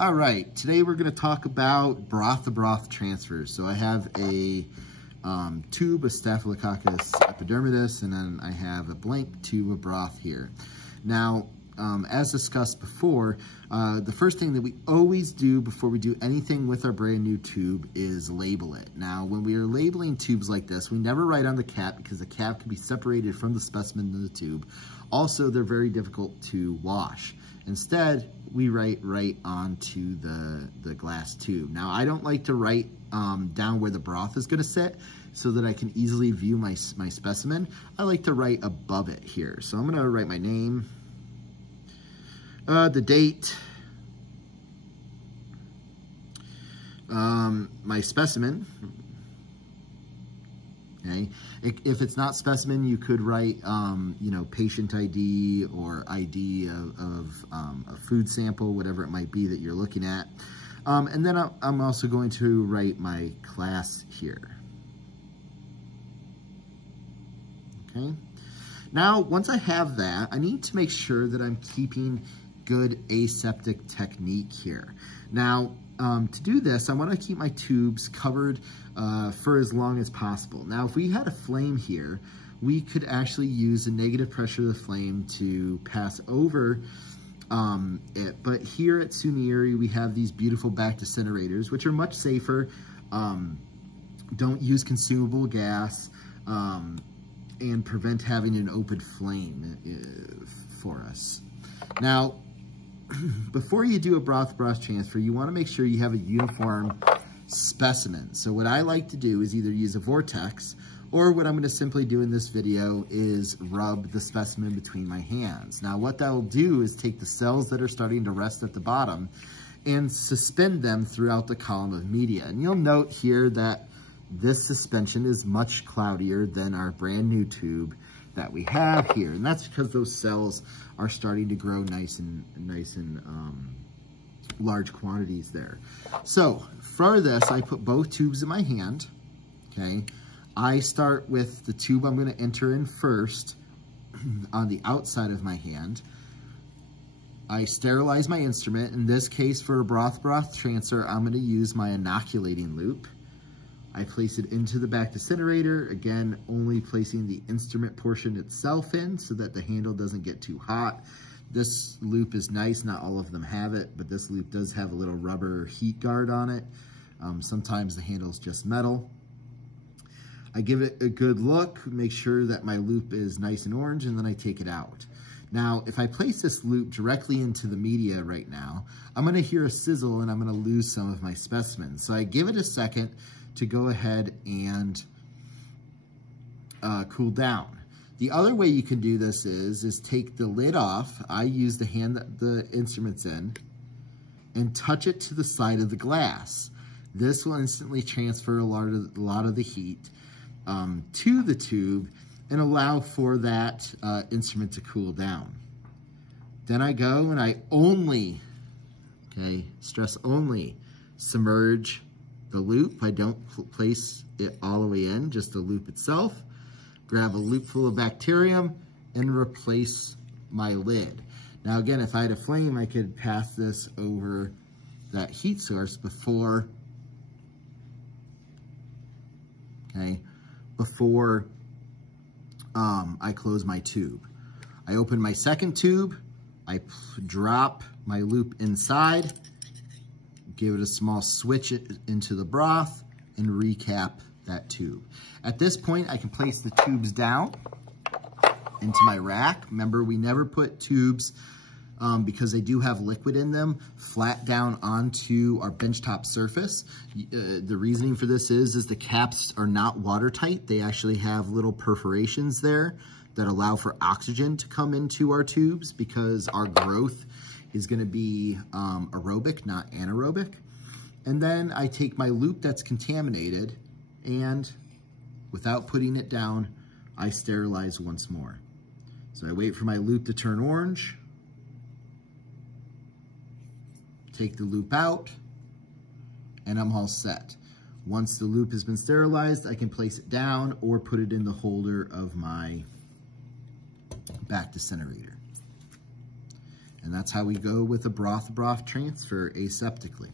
All right, today we're going to talk about broth transfer. So I have a tube of Staphylococcus epidermidis, and then I have a blank tube of broth here. Now, as discussed before, the first thing that we always do before we do anything with our brand new tube is label it. Now, when we are labeling tubes like this, we never write on the cap because the cap can be separated from the specimen in the tube. Also, they're very difficult to wash. Instead, we write right onto the glass tube. Now, I don't like to write down where the broth is going to sit so that I can easily view my specimen. I like to write above it here. So I'm going to write my name, the date, my specimen. Okay. If it's not specimen, you could write, patient ID or ID of a food sample, whatever it might be that you're looking at. And then I'm also going to write my class here. Okay. Now, once I have that, I need to make sure that I'm keeping good aseptic technique here. Now, to do this, I want to keep my tubes covered for as long as possible. Now, if we had a flame here, we could actually use the negative pressure of the flame to pass over it. But here at Sunieri, we have these beautiful back disintegrators, which are much safer, don't use consumable gas, and prevent having an open flame for us. Now, before you do a broth transfer, you want to make sure you have a uniform specimen. So what I like to do is either use a vortex, or what I'm going to simply do in this video is rub the specimen between my hands. Now what that will do is take the cells that are starting to rest at the bottom and suspend them throughout the column of media. And you'll note here that this suspension is much cloudier than our brand new tube that we have here, and that's because those cells are starting to grow nice and large quantities there. So for this, I put both tubes in my hand. Okay, I start with the tube I'm going to enter in first on the outside of my hand. I sterilize my instrument. In this case, for a broth transfer, I'm going to use my inoculating loop. I place it into the back disintegrator, again, only placing the instrument portion itself in so that the handle doesn't get too hot. This loop is nice, not all of them have it, but this loop does have a little rubber heat guard on it. Sometimes the handle is just metal. I give it a good look, make sure that my loop is nice and orange, and then I take it out. Now, if I place this loop directly into the media right now, I'm gonna hear a sizzle and I'm gonna lose some of my specimens. So I give it a second to go ahead and cool down. The other way you can do this is take the lid off. I use the hand that the instrument's in and touch it to the side of the glass. This will instantly transfer a lot of the heat to the tube and allow for that instrument to cool down. Then I go and I only, stress only, submerge the loop. I don't place it all the way in, just the loop itself. Grab a loop full of bacterium and replace my lid. Now again, if I had a flame, I could pass this over that heat source before I close my tube. I open my second tube, I drop my loop inside, give it a small switch into the broth, and recap that tube. At this point, I can place the tubes down into my rack. Remember, we never put tubes, because they do have liquid in them, flat down onto our benchtop surface. The reasoning for this is the caps are not watertight. They actually have little perforations there that allow for oxygen to come into our tubes because our growth is going to be aerobic, not anaerobic. And then I take my loop that's contaminated and without putting it down, I sterilize once more. So I wait for my loop to turn orange, take the loop out, and I'm all set. Once the loop has been sterilized, I can place it down or put it in the holder of my back disintegrator. And that's how we go with a broth transfer aseptically.